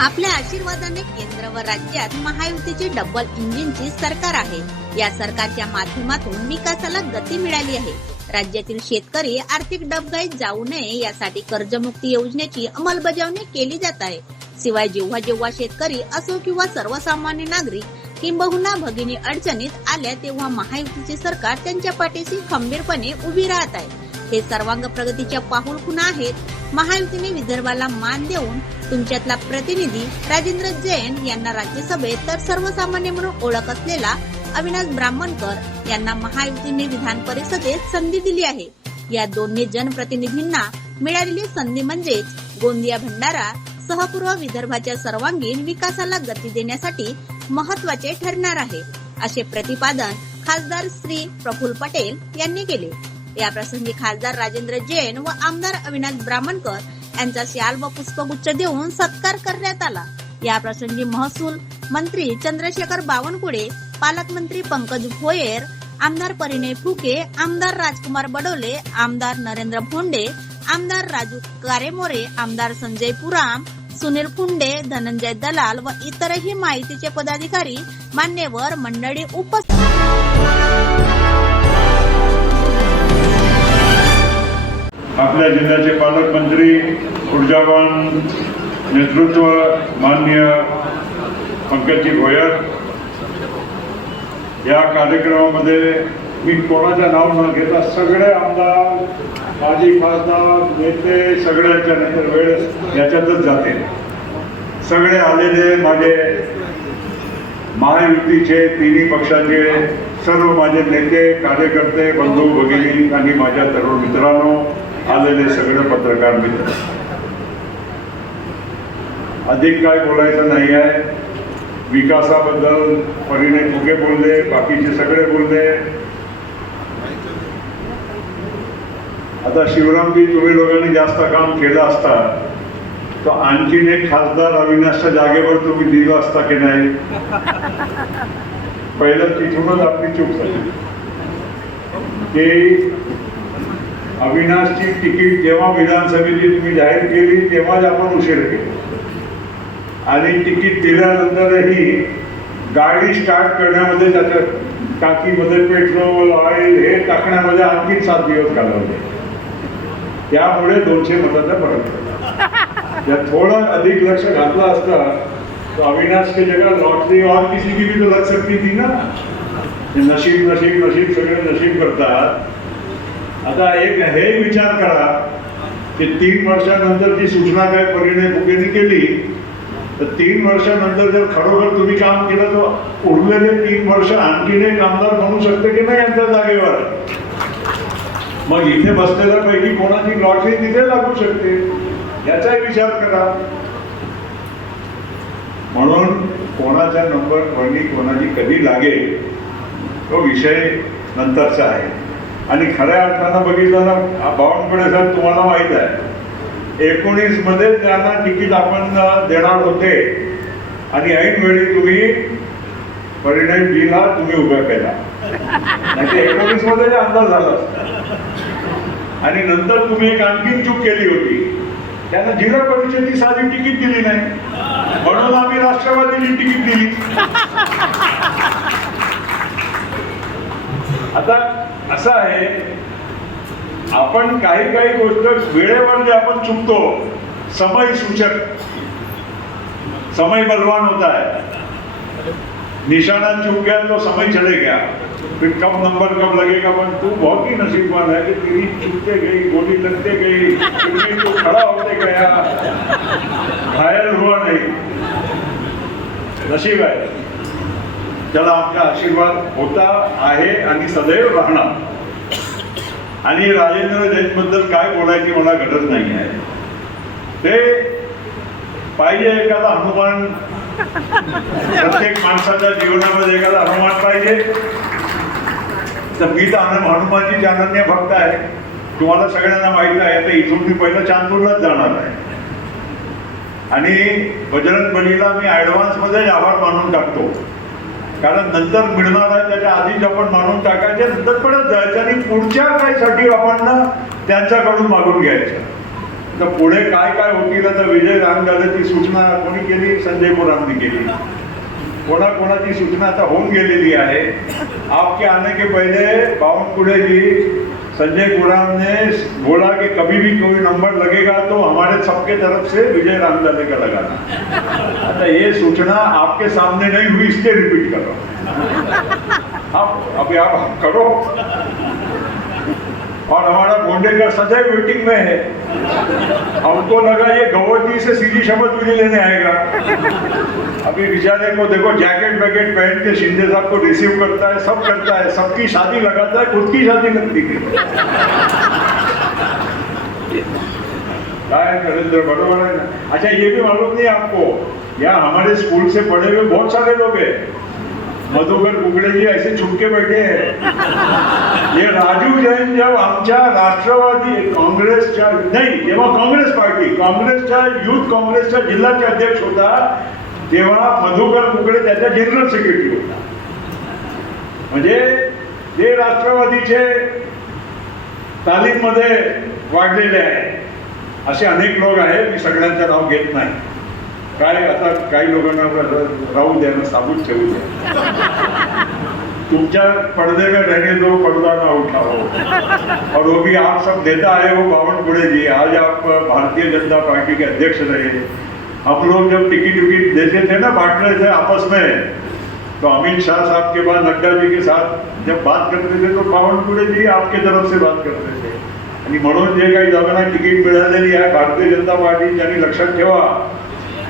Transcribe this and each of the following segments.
आपल्या आशीर्वादाने केंद्र व राज्यात महायुतीची डबल इंजिनची सरकार आहे। या सरकारच्या माध्यमातून विकासाला गती मिळाली आहे। राज्यातील शेतकरी आर्थिक डबघाईत जाऊ नये यासाठी कर्जमुक्ती योजनेची अंमलबजावणी केली जात आहे। शिवाय जेव्हा जेव्हा शेतकरी असो किंवा सर्वसामान्य नागरिक किंबहुना भगिनी अडचणीत आल्या तेव्हा महायुतीचे सरकार त्यांच्या पाठीशी खंबीरपणे उभी राहत आहे। हे सर्वांग प्रगतीच्या पाऊल खुणा आहेत। महायुतीने विदर्भाला मान देऊन तुमच्यातला प्रतिनिधी राजेंद्र जैन यांना राज्यसभेत तर सर्वसामान्य म्हणून ओळख असलेला अविनाश ब्राह्मणकर यांना महायुतीने विधान परिषदेत संधी दिली आहे। या दोन्ही जनप्रतिनिधींना मिळालेली संधी म्हणजेच गोंदिया भंडारा सहपूर्व विदर्भाच्या सर्वांगीण विकासाला गती देण्यासाठी महत्वाचे ठरणार आहे, असे प्रतिपादन खासदार श्री प्रफुल्ल पटेल यांनी केले। या प्रसंगी खासदार राजेंद्र जैन व आमदार अविनाश ब्राह्मणकर यांचा शाल व पुष्पगुच्छ देऊन सत्कार करण्यात आला। या प्रसंगी महसूल मंत्री चंद्रशेखर बावनकुळे, पालकमंत्री पंकज भोयर, आमदार परिणय फुके, आमदार राजकुमार बडोले, आमदार नरेंद्र भोंडे, आमदार राजू कारेमोरे, आमदार संजय पुराम, सुनील फुंडे, धनंजय दलाल व इतरही माहितीचे पदाधिकारी मान्यवर मंडळी उपस्थित। आपल्या जिल्ह्याचे पालकमंत्री, ऊर्जावान नेतृत्व माननीय पंकजी भोयर, या कार्यक्रमामध्ये मी कोणाचं नाव न घेता सगळे आमदार, माजी खासदार, नेते सगळ्यांच्या नंतर वेळ याच्यातच जाते। सगळे आलेले माझे महायुतीचे तिन्ही पक्षाचे सर्व माझे नेते, कार्यकर्ते, बंधू भगिनी आणि माझ्या तरुण मित्रांनो, आलेले सगळे पत्रकार मित्र, अधिक काय बोलायचं नाही आहे। विकासाबद्दल परिणय फुके बोलले, बाकीचे सगळे बोलले। आता शिवरामजी, तुम्ही लोकांनी जास्त काम केलं असता तर आणखीन एक खासदार अविनाशच्या जागेवर तुम्ही दिलं असता की नाही? पहिलं तिथूनच आपली चूक झाली की अविनाशची तिकीट जेव्हा विधानसभेची तुम्ही जाहीर केली तेव्हाच आपण उशीर केला आणि तिकीट दिल्यानंतरही गाडी स्टार्ट करण्यामध्ये, त्याच्या टाकीमध्ये पेट्रोल, ऑइल हे टाकण्यामध्ये आणखी 7 दिवस घालवले। त्यामुळे 200 मताचा फरक पडला। या थोड़ा अधिक लक्ष घातला असता तो अविनाश की जगह लॉटरी और किसी की भी तो लग सकती थी ना। नशीब नशीब नशीब सगळे नशीब करतात। आता एक हे विचार करा की 3 वर्षानंतर जी सूचना काय परिणय फुकेने केली तर 3 वर्षानंतर जर खरोखर तुम्ही काम केलं तर उरलेले 3 वर्ष आणखीन एक आमदार म्हणू शकते की नाही यांच्या जागेवर? मग इथे बसलेल्यापैकी कोणाची लॉटरी तिथे लागू शकते, याचाही विचार करा। म्हणून कोणाचा नंबर कोणाची कधी लागेल तो विषय नंतरचा आहे। आणि खऱ्या अर्थानं बघितलं ना, बावनकुळे सर तुम्हाला माहित आहे 19 मध्ये त्यांना तिकीट आपण देणार होते आणि ऐन वेळी तुम्ही परिणय दिला, तुम्ही उभा केला, नाही 19 मध्ये अंदाज झाला आणि नंतर तुम्ही एक आणखी चूक केली होती, त्यांना जिल्हा परिषदेची साधी तिकीट दिली नाही म्हणून आम्ही राष्ट्रवादीची तिकीट दिली। आता असं आहे, आपण काही गोष्ट वेळेवर जे आपण चुकतो, समय सूचक, समय बलवान होता है। निशाना चूक गया तो समय चले गया, फिर कब नंबर कब लगेगा। पण तू बहुत ही नसीबवान है कि तेरी चूकते गई, गोली लगते गई, फिर तू खड़ा होते गया, घायल हुआ नहीं, नशीब आहे। त्याला आपला आशीर्वाद होता, आहे आणि सदैव राहणार। आणि राजेंद्र जैन बद्दल काय बोलायची मला गरज नाही आहे। ते पाहिजे एखादा हनुमान, प्रत्येक माणसाच्या जीवनामध्ये एखादा हनुमान पाहिजे। तर मी तर हनुमानची अनन्य भक्त आहे, तुम्हाला सगळ्यांना माहित आहे। तर इथून मी पहिलं चांदूरलाच जाणार आहे आणि बजरंग बलीला मी ऍडव्हान्स मध्ये आभार मानून टाकतो, कारण नंतर मिळणार आहे त्याच्या आधीच आपण मानून टाकायचे, नंतर परत जायचं आणि पुढच्या काहीसाठी आपण त्यांच्याकडून मागून घ्यायचं। तर पुढे काय काय होतील तर विजय रामदासाची सूचना कोणी केली? संजय कुरामने केली. कोणाकोणाची सूचना आता होऊन गेलेली आहे. आपके आने के पहले बावनकुळे जी संजय कुराम ने बोला कि कभी भी कोई नंबर लगेगा तो हमारे सबके तरफ से विजय रामदासे का लगाना. आता ये सूचना आपके सामने नहीं हुई, इसलिए रिपीट कर रहा हूं. आप अभी आप करो. और हमारा भोंडेकर सदैव वेटिंग में है. हमको लगा ये गवर्नर से सीधी शपथ भी लेने आएगा. अभी बेचारे को देखो जैकेट वैकेट पहन के शिंदे साहब को रिसीव करता है, सब करता है, सबकी शादी लगाता है, खुद की शादी लगती है. नरेंद्र बरोबर है ना. अच्छा ये भी मालूम नहीं आपको, यहाँ हमारे स्कूल से पढ़े हुए बहुत सारे लोग हैं. मधुकर कुकड़े जी ऐसे छुप के बैठे हैं. ये राजू जैन जब आमच्या राष्ट्रवादी काँग्रेसच्या नाही, जेव्हा काँग्रेसच्या युथ काँग्रेसच्या जिल्ह्याचे अध्यक्ष होता तेव्हा मधुकर कुकडे त्याचा जनरल सेक्रेटरी होता. म्हणजे ते राष्ट्रवादीचे तालीममध्ये वाढलेले आहे. असे अनेक लोक आहेत. मी सगळ्यांचं नाव घेत नाही. काय आता काही लोकांना राहू द्या ना, साबूत ठेवू द्या. तुमच्या पर्दे में रहने दो, पर्दा ना उठाओ. और वो भी आप सब नेता आए हो. बावनकुळे जी आज आप भारतीय जनता पार्टी के अध्यक्ष रहे. हम लोग जब टिकट देते थे ना, बांट रहे थे आपस में, तो अमित शाह साहब के बाद नड्डा जी के साथ जब बात करते थे तो बावनकुळे जी आपके तरफ से बात करते थे. आणि म्हणून जे काही लोकांना तिकीट मिळालेली आहे भारतीय जनता पार्टी, त्यांनी लक्षात ठेवा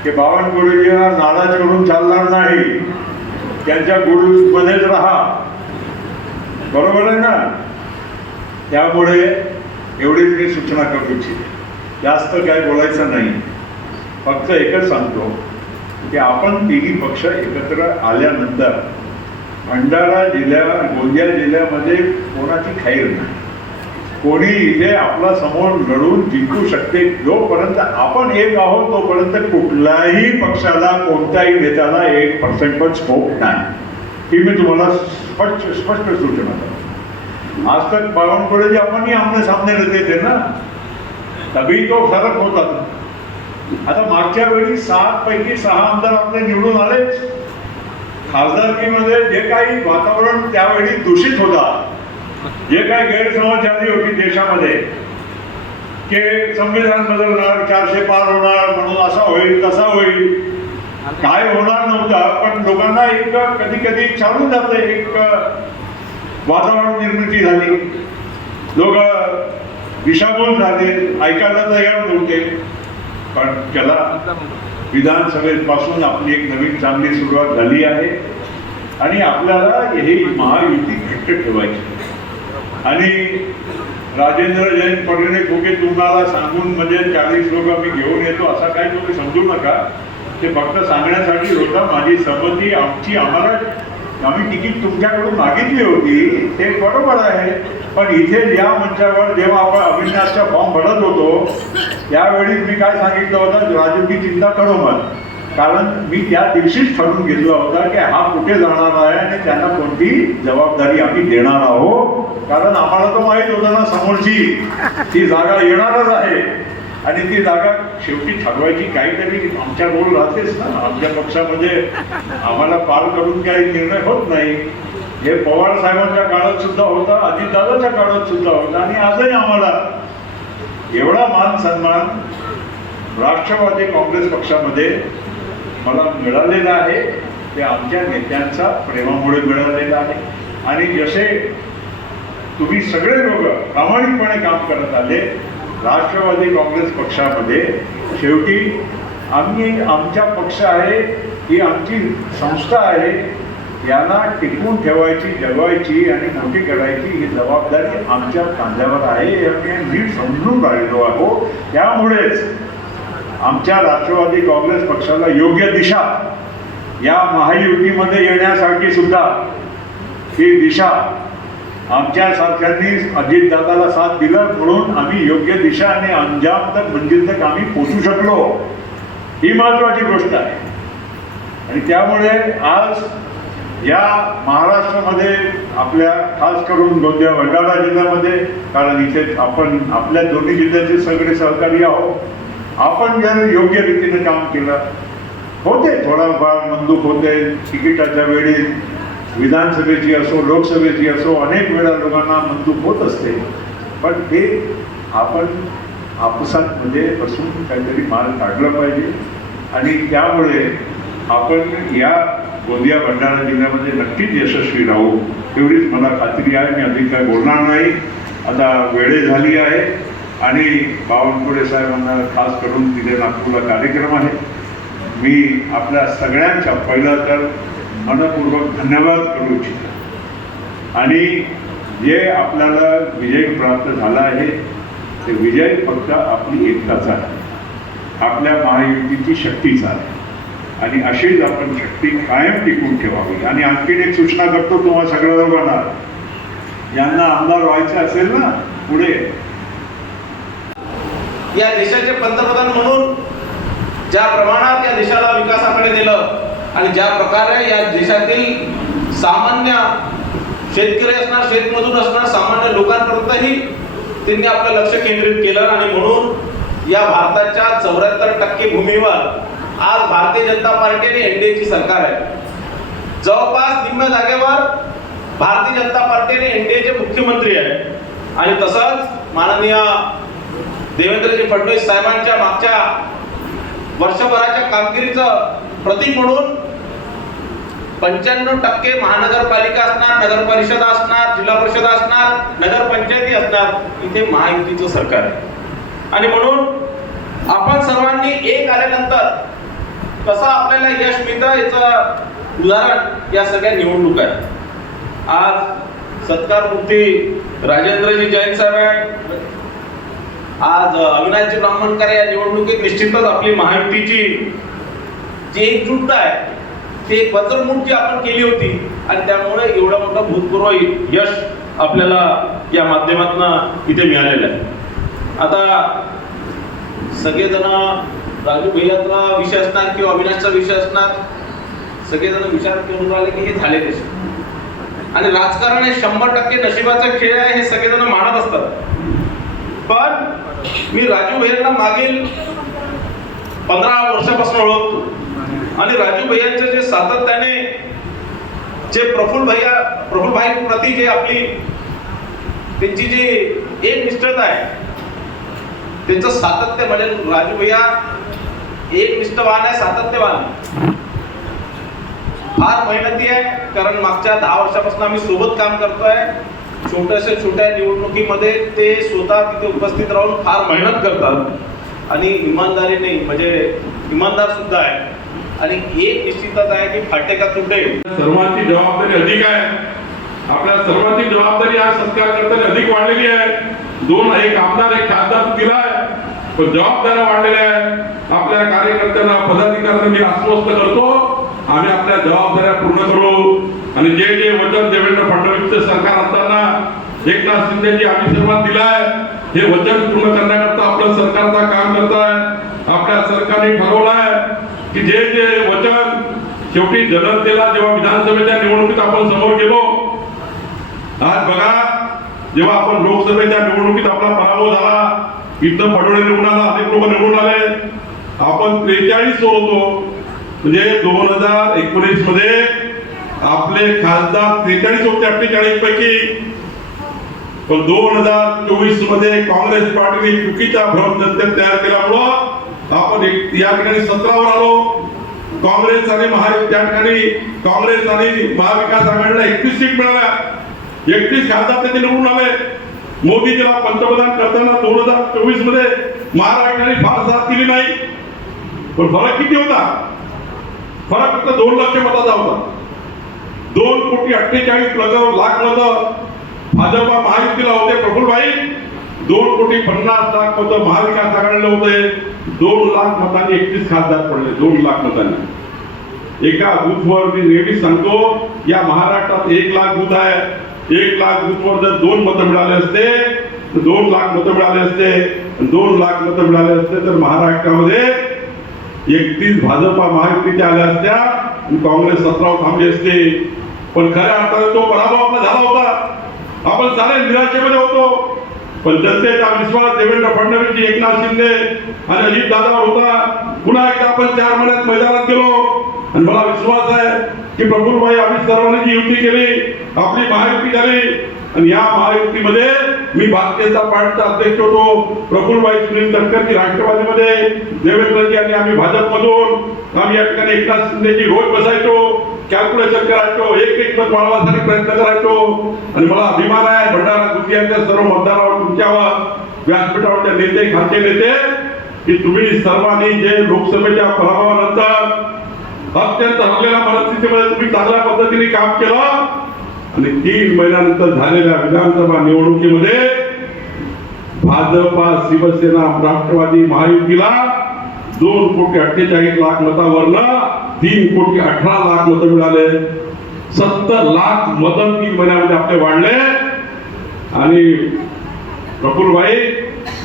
की बावनकुळेजींना नाराज करून चालणार नाही. त्यांच्या गुरुमध्येच राहा. बरोबर आहे ना. त्यामुळे एवढीच मी सूचना करू इच्छिते. जास्त काय बोलायचं नाही. फक्त एकच सांगतो की आपण तिन्ही पक्ष एकत्र आल्यानंतर भंडारा जिल्ह्या गोंदिया जिल्ह्यामध्ये कोणाची खैर नाही. कोणी इथे आपला समोर लढून जिंकू शकते. जोपर्यंत आपण एक आहोत तोपर्यंत कुठल्याही पक्षाला, कोणत्याही नेत्याला 1% पण स्कोप नाही. ही मी तुम्हाला स्पष्ट सूचना करतो. आज तक बावनकुळे जी आपण ही आमने सामने रहते थे ना, तभी तो फरक होता था. आता मागच्या वेळी 7 पैकी 6 आमदार आपले निवडून आलेच. खासदारकीमध्ये जे काही वातावरण त्यावेळी दूषित होता, जे काही गैरसमज झाली होती देशामध्ये की संविधान बदलणार, 400 पार होणार, म्हणून असा होईल तसा होईल, काय होणार नव्हता. पण लोकांना एक कधी कधी चालून जाते, एक वातावरण निर्मिती झाली. लोक दिशाभूल झाले, ऐकायला तयार नव्हते. पण त्याला विधानसभेपासून आपली एक नवीन चांगली सुरुवात झाली आहे. आणि आपल्याला ही महायुती घट्ट ठेवायची. आणि राजेंद्र जैन पडणे खोके तुम्हाला सांगून म्हणजे 40 लोक मी घेऊन येतो असा काही तुम्ही समजू नका. ते फक्त सांगण्यासाठी होता. माझी सहमती आम्ही तिकीट तुमच्याकडून मागितली होती, ते बरोबर आहे. पण इथे या मंचावर जेव्हा आपण अविनाशचा फॉर्म भरत होतो त्यावेळी मी काय सांगितलं होतं, राजूची चिंता करू मत. कारण मी त्या दिवशीच ठरवून घेतला होता की हा कुठे जाणार आहे आणि त्यांना कोणती जबाबदारी आम्ही देणार आहोत. कारण आम्हाला तर माहीत होतं ना समोरची ती जागा येणारच आहे. आणि ती जागा शेवटी ठरवायची काहीतरी आमच्या रोल राहतेच ना. आमच्या पक्षामध्ये आम्हाला पार करून काही निर्णय होत नाही. हे पवार साहेबांच्या काळात सुद्धा होता, अजितदादाच्या काळात सुद्धा होता. आणि आजही आम्हाला एवढा मान सन्मान राष्ट्रवादी काँग्रेस पक्षामध्ये मला मिळालेला आहे ते आमच्या नेत्यांचा प्रेमामुळे मिळालेला आहे. आणि जसे तुम्ही सगळे लोक प्रामाणिकपणे काम करत आले राष्ट्रवादी काँग्रेस पक्षामध्ये, शेवटी आमचा पक्ष आहे, ही आमची संस्था आहे. यांना टिकवून ठेवायची, जगवायची आणि मोठी करायची ही जबाबदारी आमच्या खांद्यावर आहे. हे मी समजून राहिलो आहोत. त्यामुळेच आमच्या राष्ट्रवादी काँग्रेस पक्षाला योग्य दिशा या महायुतीमध्ये येण्यासाठी सुद्धा ही दिशा आमच्यासारख्यांनी अजितदादाला साथ दिलं, म्हणून आम्ही योग्य दिशा आणि अंजाम तक मंजिल तक आम्ही पोचू शकलो. ही महत्वाची गोष्ट आहे. आणि त्यामुळे आज या महाराष्ट्रामध्ये आपल्या खास करून गोंदिया भंडारा जिल्ह्यामध्ये, कारण इथे आपण आपल्या दोन्ही जिल्ह्याचे सगळे सहकारी आहोत, आपण जर योग्य रीतीने काम केलं, होते थोडाफार मंदूक होते तिकिटाच्या वेळी, विधानसभेची असो लोकसभेची असो, अनेक वेळा लोकांना मंदूक होत असते, पण ते आपण आपसात म्हणजे बसून काहीतरी मार्ग काढला पाहिजे आणि त्यामुळे आपण या गोंदिया भंडारा जिल्ह्यामध्ये नक्कीच यशस्वी राहू, एवढीच मला खात्री आहे. मी अधिक काय बोलणार नाही, आता वेळ झाली आहे आणि बावनकुळे साहेबांना खास करून तिथे नागपूरला कार्यक्रम आहे. मी आपल्या सगळ्यांच्या पहिला तर मनपूर्वक धन्यवाद करू इच्छितो आणि जे आपल्याला विजय प्राप्त झाला आहे ते विजय फक्त आपली एकताचा आहे, आपल्या महायुतीची शक्तीचा आहे आणि अशीच आपण शक्ती कायम टिकून ठेवावी. आणि आणखीन एक सूचना करतो तुम्हा सगळ्या लोकांना, ज्यांना आमदार व्हायचं असेल ना पुढे, या देशाचे पंतप्रधान म्हणून ज्या प्रमाणात या देशाला विकासाकडे नेलं आणि ज्या प्रकारे या देशातील सामान्य शेतकरी असणार, शेतमजूर असणार, सामान्य लोकांपर्यंतही त्यांनी आपलं लक्ष केंद्रित केलं आणि म्हणून या भारताच्या 74% भूमीवर आज भारतीय जनता पार्टी आणि एनडीएची सरकार आहे. जवळपास निम्म्या जागेवर भारतीय जनता पार्टी आणि एनडीएचे मुख्यमंत्री आहे आणि तसंच माननीय देवेंद्रजी फडणवीस साहेबांच्या मागच्या वर्षभराच्या कामगिरीचं प्रतीक म्हणून 95% महानगरपालिका असणार, नगर परिषद असणार, जिल्हा परिषद असणार, नगरपंचायती असणार, इथे महायुतीचं सरकार आहे आणि म्हणून आपण सर्वांनी एक आल्यानंतर कसं आपल्याला यश मिळतं याचं उदाहरण या सगळ्या निवडणूक आहे. आज सत्कारमूर्ती राजेंद्रजी जैन साहेब आहे, आज अविनाशजी ब्राह्मणकर या निवडणुकीत निश्चितच आपली महायुतीची जी एकजुटता आहे ती एक वज्रमुठ जी आपण केली होती आणि त्यामुळे एवढं मोठं भूतपूर्व यश आपल्याला या माध्यमातून इथे मिळालेलं आहे. आता सगळेजण राजू भैयाचा विषय असणार किंवा अविनाशचा विषय असणार, सगळेजण विचार करून राहिले की हे झाले कसे आणि राजकारण हे 100% नशिबाचा खेळ आहे हे सगळेजण मानत असतात. पण मी राजू भैयांना मागील 15 वर्षापासून ओळखतो आणि राजू भैयांचे जे सातत्याने जे प्रफुल्ल भाई प्रति जे आपली त्यांची जी एक निष्ठता आहे त्यांचं सातत्य, म्हणजे राजू भैया एक निष्ठावान आहे, सातत्यवान आहे, फार मेहनती आहे. कारण मागच्या 10 वर्षापासून आम्ही सोबत काम करतोय. छोट्या निवडणुकीमध्ये ते स्वतः तिथे उपस्थित राहून फार मेहनत करतात आणि इमानदारीने म्हणजे इमानदार सुद्धा आहे आणि एक निश्चितच आहे की फाटे का तुटे. सर्वांची जबाबदारी अधिक आहे, आपल्या सर्वांची जबाबदारी आज सत्कार करताना अधिक वाढलेली आहे. एक आमदार एक खासदार दिला आहे, पण जबाबदाऱ्या वाढलेल्या आहे. आपल्या कार्यकर्त्यांना पदाधिकाऱ्यांना मी आश्वस्त करतो, आम्ही आपल्या जबाबदाऱ्या पूर्ण करू आणि जे जे वचन देवेंद्र फडणवीसचं सरकार असताना एकनाथ शिंदेजी आम्ही सर्वांना दिलाय हे वचन पूर्ण करण्याकरता आपलं सरकार आता काम करत आहे. आपल्या सरकारने ठरवलंय की जे जे वचन शेवटी जनतेला जेव्हा विधानसभेच्या निवडणुकीत आपण समोर गेलो, आज बघा जेव्हा आपण लोकसभेच्या निवडणुकीत आपला पराभव झाला, इथं फडणवीस निवडून आला, अनेक लोक निवडून आले, आपण 43 होतो. म्हणजे 2019 मध्ये आपले खासदार 43 होते 48 पैकी, पण 2024 मध्ये काँग्रेस पार्टीने चुकीचा भ्रम जनतेत तयार केल्यामुळं आपण या ठिकाणी 17 वर आलो. काँग्रेस आणि त्या ठिकाणी काँग्रेस आणि महाविकास आघाडीला 31 सीट मिळाल्या, 31 खासदार त्याचे निवडून आले. मोदीजीला पंतप्रधान करताना 2024 मध्ये महाराष्ट्राने फार साथ दिली नाही, पण फरक किती होता? फरक फक्त 2 लाख मताचा होता. 2,48,00,000 मतं भाजपा महायुतीला होते प्रफुल्लभाई, 2,50,00,000 मतं महाविकास आघाडीला होते. 2 लाख मतांनी 31 खासदार पडले. 2 लाख मतांनी एका बूथवर मी नेहमी सांगतो, या महाराष्ट्रात 1 लाख बूथ आहे. 1 लाख बूथवर जर 2 मतं मिळाले असते तर 2 लाख मतं मिळाले असते. 2 लाख मतं मिळाले असते तर महाराष्ट्रामध्ये 31 भाजपा महायुतीच्या आल्या असत्या, काँग्रेस 17 थांबली असते. पण खऱ्या अर्थाने तो पराभव आपला झाला होता. आपण सारे निराशेमध्ये होतो. पण जनतेचा विश्वास देवेंद्र फडणवीस, एकनाथ शिंदे आणि अजित दादावर होता. पुन्हा एकदा आपण 4 महिन्यात मैदानात गेलो आणि मला विश्वास आहे की प्रफुल्लभाई आम्ही सर्वांनी जी युती केली, आपली महायुती झाली आणि या महायुतीमध्ये मी भारतीय जनता पार्टीचा अध्यक्ष होतो. प्रफुल्लभाई सुनील तटकरे राष्ट्रवादीमध्ये, देवेंद्रजी आणि आम्ही भाजपमधून आम्ही या ठिकाणी एकनाथ शिंदेची रोज बसायचो, कॅल्क्युलेशन करायचो, एक मत वाढवण्यासाठी प्रयत्न करायचो. आणि मला अभिमान आहे भंडारा गोंदियाच्या सर्व मतदारावर, तुमच्यावर, व्यासपीठावरच्या नेते, खालचे नेते, की तुम्ही सर्वांनी जे लोकसभेच्या पराभवानंतर अत्यंत हरलेल्या परिस्थितीमध्ये तुम्ही चांगल्या पद्धतीने काम केलं आणि 3 महिन्यानंतर झालेल्या विधानसभा निवडणुकीमध्ये भाजपा, शिवसेना, राष्ट्रवादी महायुतीला 2,48,00,000 मतावरनं 3,18,00,000 मतं मिळाले. 70 लाख मतं 3 महिन्यामध्ये आपले वाढले. आणि प्रफुल्लभाई,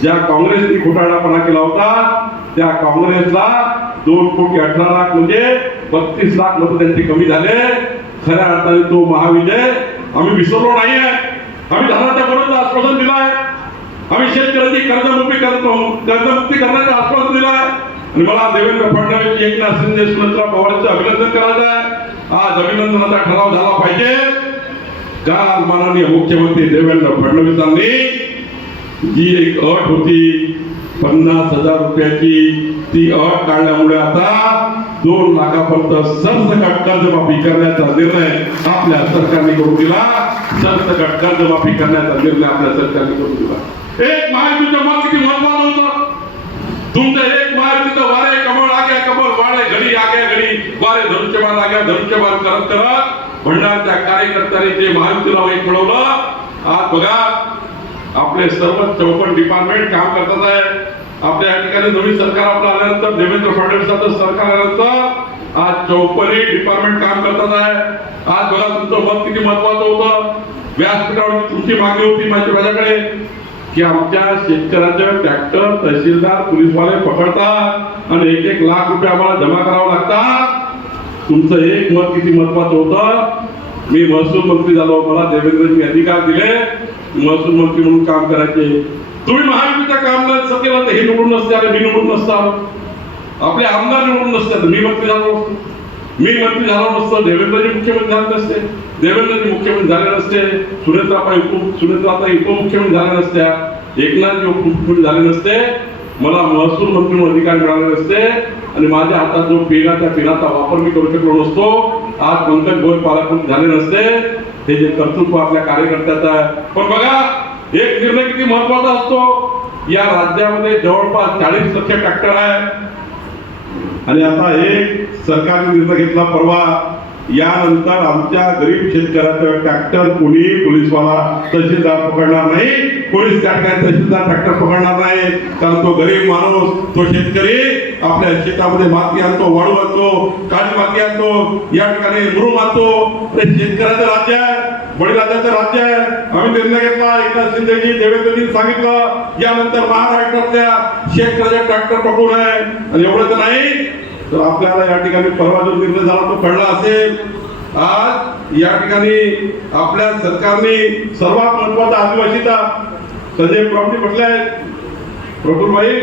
ज्या काँग्रेसने घोटाळापणा केला होता त्या काँग्रेसला 2,18,00,000 म्हणजे 32 लाख मतं त्यांचे कमी झाले. खऱ्या अर्थाने तो महाविजय आम्ही विसरलो नाहीये. आम्ही धनाच्या बरोबर आश्वासन दिलं आहे. आम्ही शेतकऱ्यांची कर्जमुक्ती करण्याचं आश्वासन दिलं आहे. आणि मला देवेंद्र फडणवीस, एकनाथ शिंदे, सुनेत्रा पवारांचं अभिनंदन करायचं आहे. आज अभिनंदनाचा ठराव झाला पाहिजे. काल माननीय मुख्यमंत्री देवेंद्र फडणवीसांनी जी एक अट होती 50,000 रुपयाची, ती अट काढल्यामुळे आता 2 लाखापर्यंत सरसकट कर्जमाफी करण्याचा निर्णय आपल्या सरकारने करून दिला. सरसकट कर्जमाफी करण्याचा निर्णय आपल्या सरकारने करून दिला. एक महायुतीचं मत किती महत्वाचं होतं. तुमचं एक महायुतीचं वारे कमळ आगे कमळ वाळे, घडी आगे घडी वारे, धनुष्यबाण आगे धनुष्यबाण करत करत भंडारच्या कार्यकर्त्यांनी जे महायुतीला एक मिळवलं. आज बघा आपले सर्व 54 डिपार्टमेंट काम करतात आहे. आपल्या या ठिकाणी नवीन सरकार आपलं आल्यानंतर, देवेंद्र फडणवीसांचं सरकार आल्यानंतर आज 54 डिपार्टमेंट काम करतात आहे. आज बघा तुमचं मत किती महत्वाचं होतं. व्यासपीठावर तुमची मागणी होती माझ्याकडे की आमच्या शेतकऱ्यांचे ट्रॅक्टर तहसीलदार, पोलीसवाले पकडतात आणि 1-1 लाख रुपये आम्हाला जमा करावं लागतात. तुमचं एक मत किती महत्वाचं होतं. मी महसूल मंत्री झालो, मला देवेंद्रजी अधिकार दिले महसूल मंत्री म्हणून काम करायचे. तुम्ही महायुतीचं काम नाही केलं तर हे निवडून नसते आले, मी निवडून नसता, आपले आमदार निवडून नसतात, मी मंत्री झालो नसतो, देवेंद्रजी मुख्यमंत्री झाले नसते, देवेंद्रजी मुख्यमंत्री झाले नसते, सुनेत्राताई उपमुख्यमंत्री झाले नसत्या, एकनाथजी उपमुख्यमंत्री झाले नसते, मला महसूल मंत्री म्हणून अधिकार मिळाले नसते आणि माझ्या हातात जो पिनाचा वापर मी करू शकलो नसतो. आज पंकज गोयल पालकमंत्री झाले नसते. हे जे कर्तृत्व आपल्या कार्यकर्त्याचं आहे. पण बघा एक निर्णय किती महत्वाचा असतो. या राज्यामध्ये जवळपास 40% ट्रॅक्टर आहे आणि आता एक सरकारने निर्णय घेतला परवा, यानंतर आमच्या गरीब शेतकऱ्याचं ट्रॅक्टर कोणी पोलीसवाला तहसीलदार पकडणार नाही, पोलीस तहसीलदार ट्रॅक्टर पकडणार नाही. कारण तो गरीब माणूस, तो शेतकरी आपल्या शेतामध्ये माती आणतो, वाळू आणतो, काळी माती आणतो, या ठिकाणी मुरुम आणतो. ते शेतकऱ्याचं राज्य आहे, बळीराजाचं राज्य आहे. आम्ही निर्णय घेतला, एकनाथ शिंदेजी, देवेंद्रजी सांगितलं यानंतर महाराष्ट्रातल्या शेतकऱ्याचे ट्रॅक्टर पकडू नये. आणि एवढंच नाही तर आपल्याला या ठिकाणी परवा जो निर्णय झाला तो कळला असेल. आज या ठिकाणी आपल्या सरकारने सर्वात महत्वाचा आदिवासीचा संजय प्रॉपर्टी म्हटलंय. प्रफुल्लभाई